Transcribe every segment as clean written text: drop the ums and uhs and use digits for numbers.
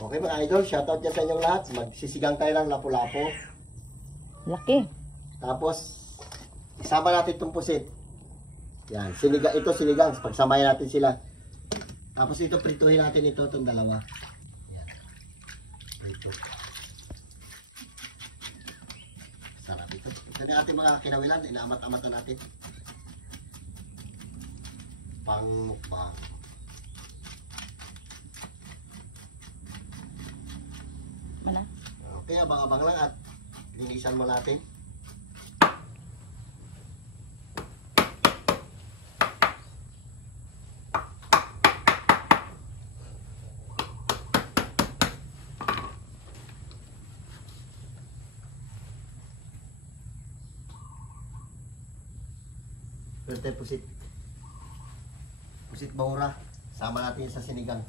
Okay mga idol, shoutout dyan sa inyong lahat. Magsisigang tayo ng lapu-lapu. Laki. Tapos, isama natin itong pusit. Yan, ito sinigang. Pagsamayan natin sila. Tapos ito, prituhin natin itong dalawa. Yan. Prito. Sarap ito. Ito na ating mga kinawilan. Inaamat-amatan natin. Pang-mukbang. Mana? Okay, abang-abang lang at linisan mo natin. Ito tayo pusit. Pusit bahura. Sama natin sa sinigang.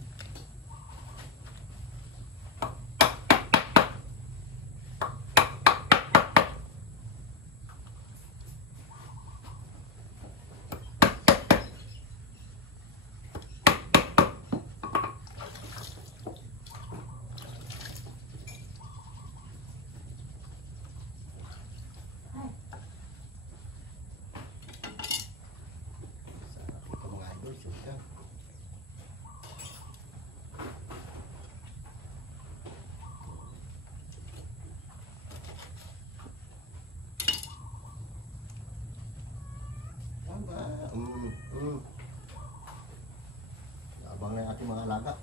Abang na yung ating mga alaga.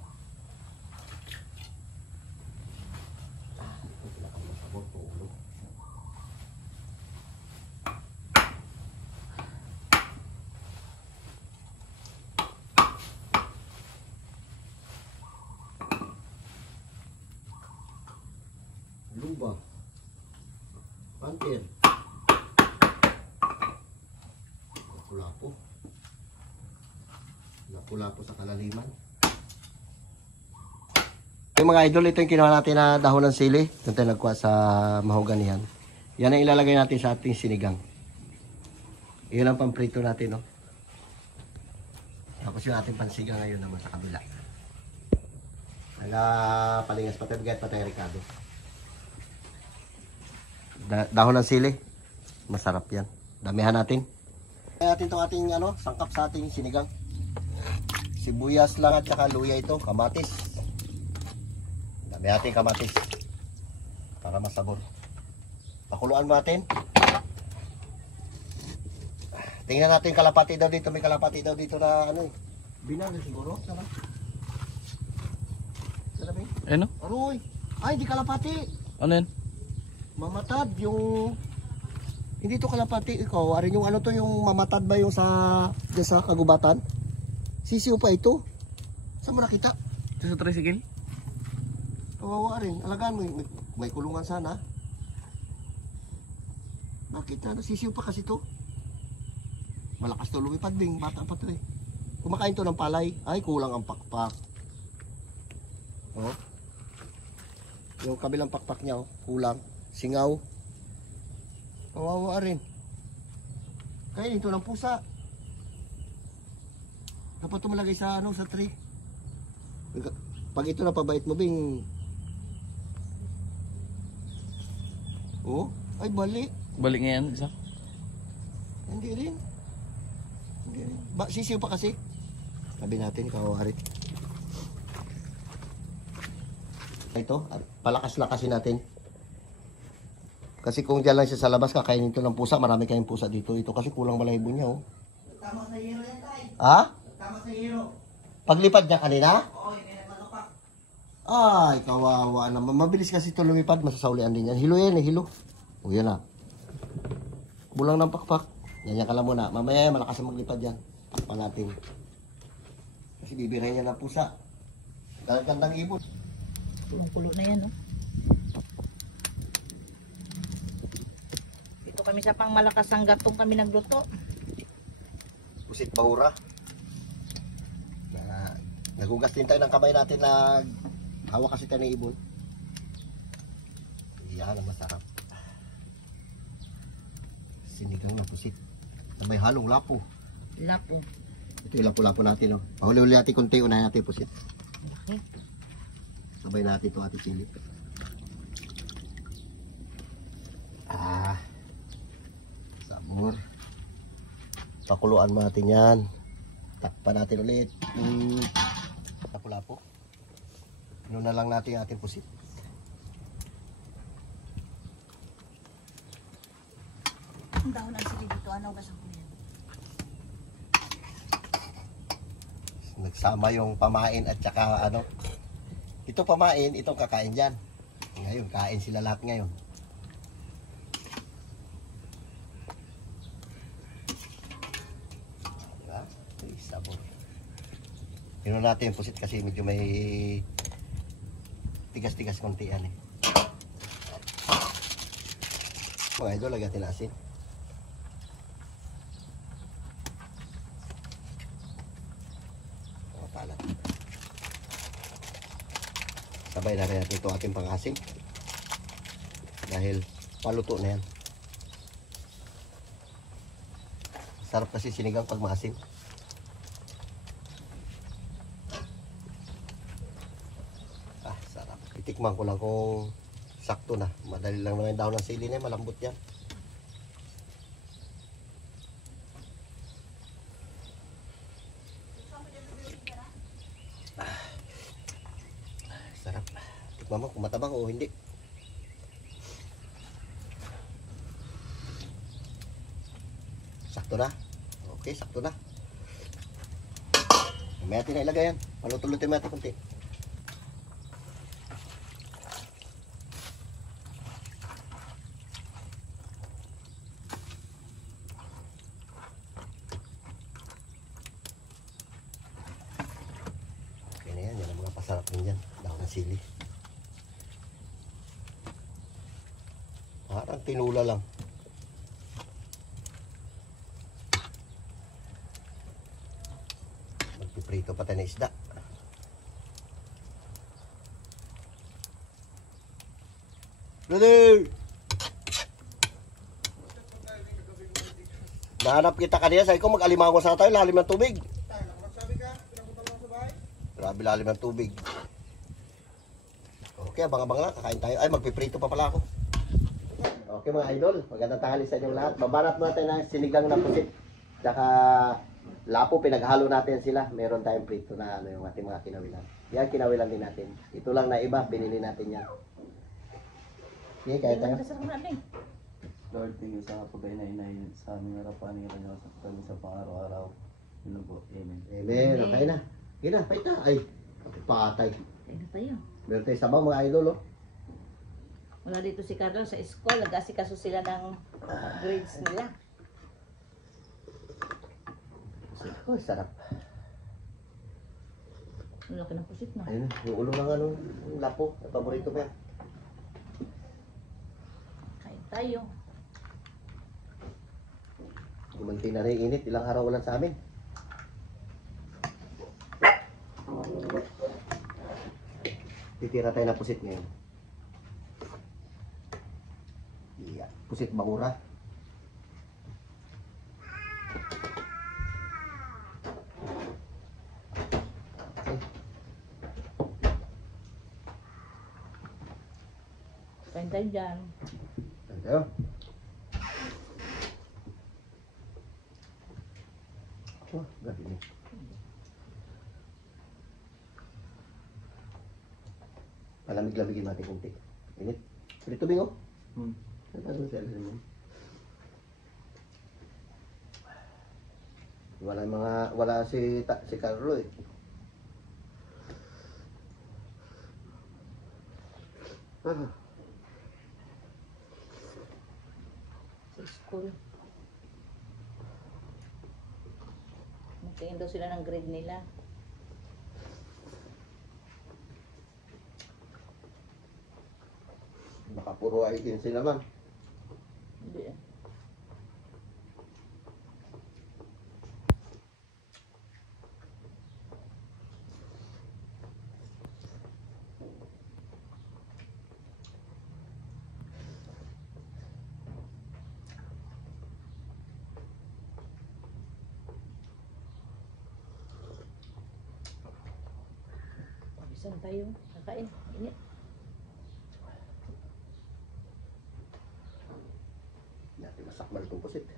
Ito sila kami sabot po ulo. Luba. Pantir. Lapu-lapu. Lapu-lapu sa kalaliman. Yung mga idol, ito yung kinuha natin na dahon ng sili. Ito tayo nagkuha sa mahoganihan. Yan ang ilalagay natin sa ating sinigang. Iyon ang pamprito natin, no? Tapos yung ating pansigang ngayon naman sa kabila. Palingas pa tayo, bigay pa tayo Ricardo. Dahon ng sili. Masarap yan. Damihan natin. Kaya natin itong ating sangkap sa ating sinigang. Sibuyas lang at saka luya ito, kamatis. Dami natin kamatis para masabor. Pakuluan mo natin. Tingnan natin kalapati daw dito. May kalapati daw dito na binang siguro. Sana. Sana ba? Ano? Aroy. Ay, di kalapati. Ano yan? Mamatad yung... Hindi to kalapati. Ikaw, arin yung yung mamatad ba yung sa kagubatan? Sisiw pa ito. Saan mo nakita? Ito sa tricycle? Kawawa rin. Alagaan mo. May kulungan sana. Bakit? Sisiw pa kasi to. Malakas to lumipad ding. Bata pa to eh. Kumakain to ng palay. Ay, kulang ang pakpak. Oh. Yung kabilang pakpak niya, kulang. Singaw. Kawawa rin. Kainin ito ng pusa. Dapat ito malagay sa sa tree. Pag ito na pabait mo, Bing. Oh, ay bali. Balik nga yan, isa? Hindi rin. Sisiw pa kasi. Sabi natin, kawawa rin. Ito, palakas-lakasin natin. Kasi kung dyan lang siya sa labas, kakainin ito ng pusa. Marami kayong pusa dito. Ito kasi kulang balahibo niya, oh. Tama sa hero yan, tay. Ha? Tama sa hero. Paglipad niya kanina? Oo, yung pinagmanopak. Ay, kawawa naman. Mabilis kasi ito lumipad. Masasaulian din yan. Hilo yan, hilo. O, yan na. Bulang ng pakpak. Yan ka lang muna. Mamaya malakas ang maglipad yan. Pakpan natin. Kasi bibirahin niya ng pusa. Gandang ibon. Pulong-pulo na yan, no? Dito kami sa pang malakas ang gatong kami nagluto. Pusit bahura. Nagugas din tayo ng kamay natin na hawak kasi tayo ng ibon. Yan ang masarap. Sinigang na pusit. Sabay halong lapo. Lapo. Ito yung lapo-lapo natin. Oh. Pahuli-huli natin kunti. Unahin natin pusit. Okay. Sabay natin ito ating sili. Sabor. Pakuluan mo natin yan. Takpan natin ulit. Lapo-lapo. Ano na lang natin yung ating pusit. Ang dahon ng sili dito, ano ba sa kuya? Nagsama yung pamain at saka ano. Ito pamain, itong kakain dyan. Ngayon, kain sila lahat ngayon. Diba? Ay, sabor. Yun natin yung pusit kasi medyo may tigas-tigas konti yan eh. Mga idol, lagyan natin asin. Mga palat. Sabay na rin natin ito ating pang-asim. Dahil paluto na yan. Sarap kasi sinigang pag maasim. Sarap. Itikman ko lang kung sakto na. Madali lang naman yung dahon ng sili na yan. Malambot yan. Sarap. Tikman mo kung matabang o hindi. Sakto na. Okay, sakto na. May atin na ilagay yan. Paluto-lutin mo natin kunti. Okay na yan. Yan ang mga pasarap din yan. Dahon ng sili. Parang tinula lang. Magpiprito pa tayo na isda. Brother! Nahanap kita kanina. Sabi ko mag-alimango sana tayo. Lalim ng tubig. Grabe lalim ng tubig. Okay, abang-abang lang. Kakain tayo. Ay, magpiprito pa pala ako. Okay mga idol. Magandang tanghali sa inyong lahat. Babanat natin na sinigang na pusit. Tsaka lapo, pinaghalo natin sila. Meron tayong prito na ano, yung ating mga kinawilan. Yan, kinawilan din natin. Ito lang na iba, binili natin yan. Okay, kaya tayo. Lord, thank you sa pag-inay sa aming harapan ng kanyang sa kami sa pang-araw-araw. Yun po. Amen. Amen. Okay na. Okay na, paita. Ay, patay. Kaya na tayo. Meron tayo sabaw mga idol, oh. Wala dito si Carlo sa school. Nag-asikaso sila ng grades nila. Oh, sarap. Ang laki ng pusit mo. Ayun, yung ulo ng ano, yung lapo. Ang paborito ko yan. Kain tayo. Kumanti na rin yung init. Ilang araw ulan sa amin. Titira tayo na pusit ngayon. Yeah. Pusit bangura. Okay. Kain tayo dyan. Ayan tayo. Oh, gabi niya. Palamig-lamigin natin kunti. Init. Pwede tubig, oh. Ano sa ilalim mo? Wala si Carlo eh. Sa school. Magtingin daw sila ng grade nila. Baka puro ay sila man. Hindi. Pabisan tayo. Kain. Init. Natin masakmal itong pusit.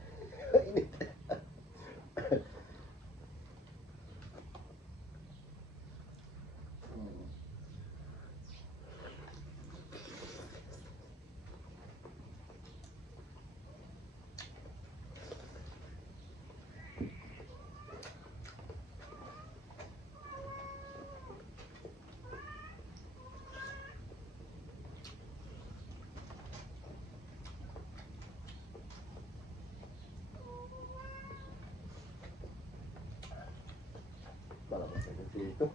Malakas na dito.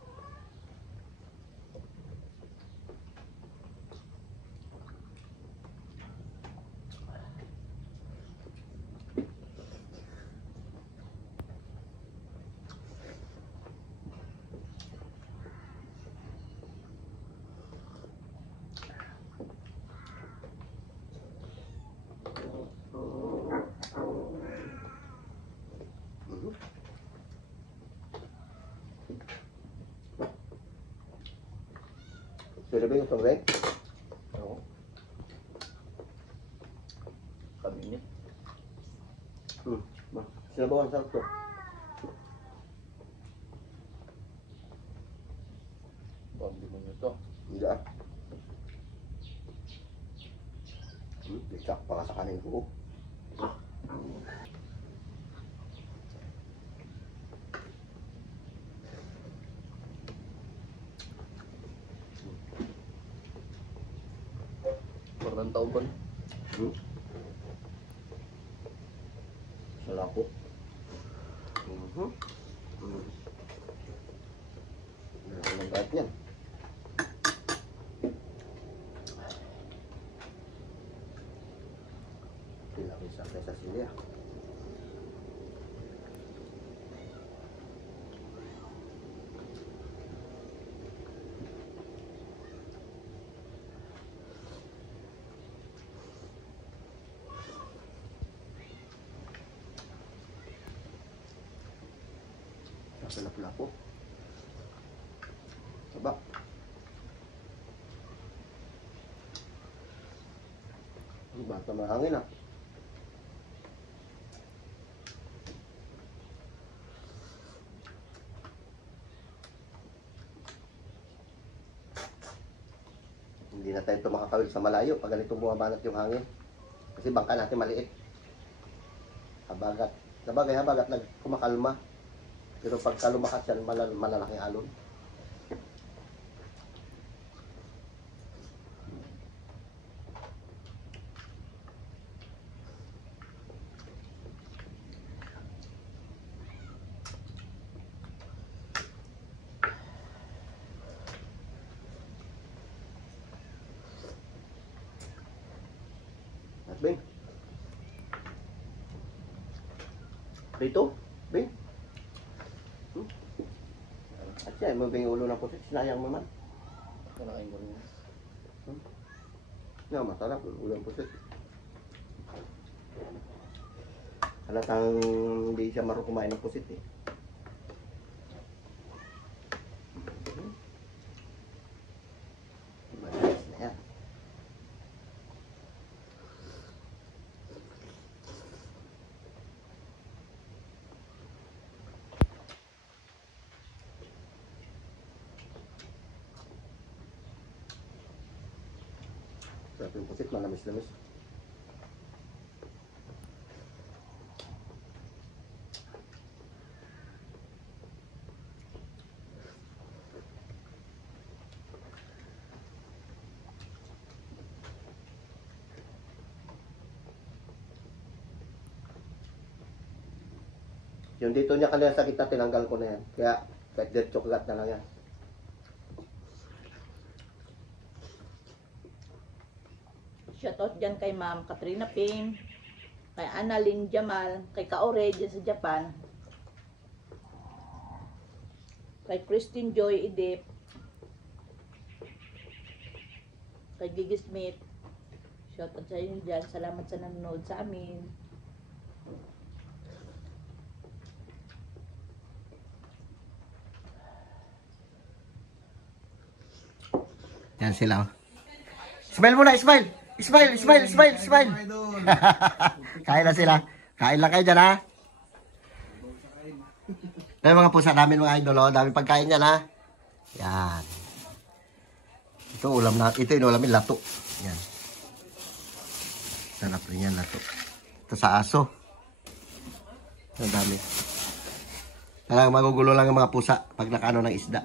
Sudah ba yung tubig? Oo. Kaminit. Sinabawan sarap to. Pambi mo nito. Hindi ah. Bisak pa nga sa kanin ko. Parang taon ba? Sarap po. Meron ng kahit yan. Pilawin sa Silya. Pula-pula po. Coba. Bata mahangin ah. Hindi na tayo makakawil sa malayo pag ganito bumabanat yung hangin. Kasi bangka natin maliit. Habagat. Sabagay habagat kumakalma. Pero pagka lumakas yan, malalaking alon. At Bing. Rito? Bing? At siya, mo ba yung ulo ng pusit? Sinayang mo man. Nakain ko rin. No, masarap yung ulo ng pusit. Halatang hindi siya marunong kumain ng pusit eh. Malis na yan. Sarap yung pusit, malamis-lamis. Yung dito niya kanina sa kita, tinanggal ko na yan. Kaya, kahit diretso kagat na lang yan. Shoutout dyan kay Ma'am Katrina Ping, kay Annalyn Jamal, kay Kaore dyan sa Japan, kay Christine Joy Idip, kay Gigi Smith. Shoutout sa inyo dyan. Salamat sa nanonood sa amin. Yan sila, oh. Smile muna, smile! Smile, smile, smile, smile! Kain na sila. Kain lang kayo dyan, ha? Ito yung mga pusa namin, mga idol, oh. Daming pagkain yan, ha? Yan. Ito ulam na, ito yung ulam yung lato. Yan. Sarap rin yan, lato. Ito sa aso. Ang dami. Talagang magugulo lang ang mga pusa pag nakano ng isda.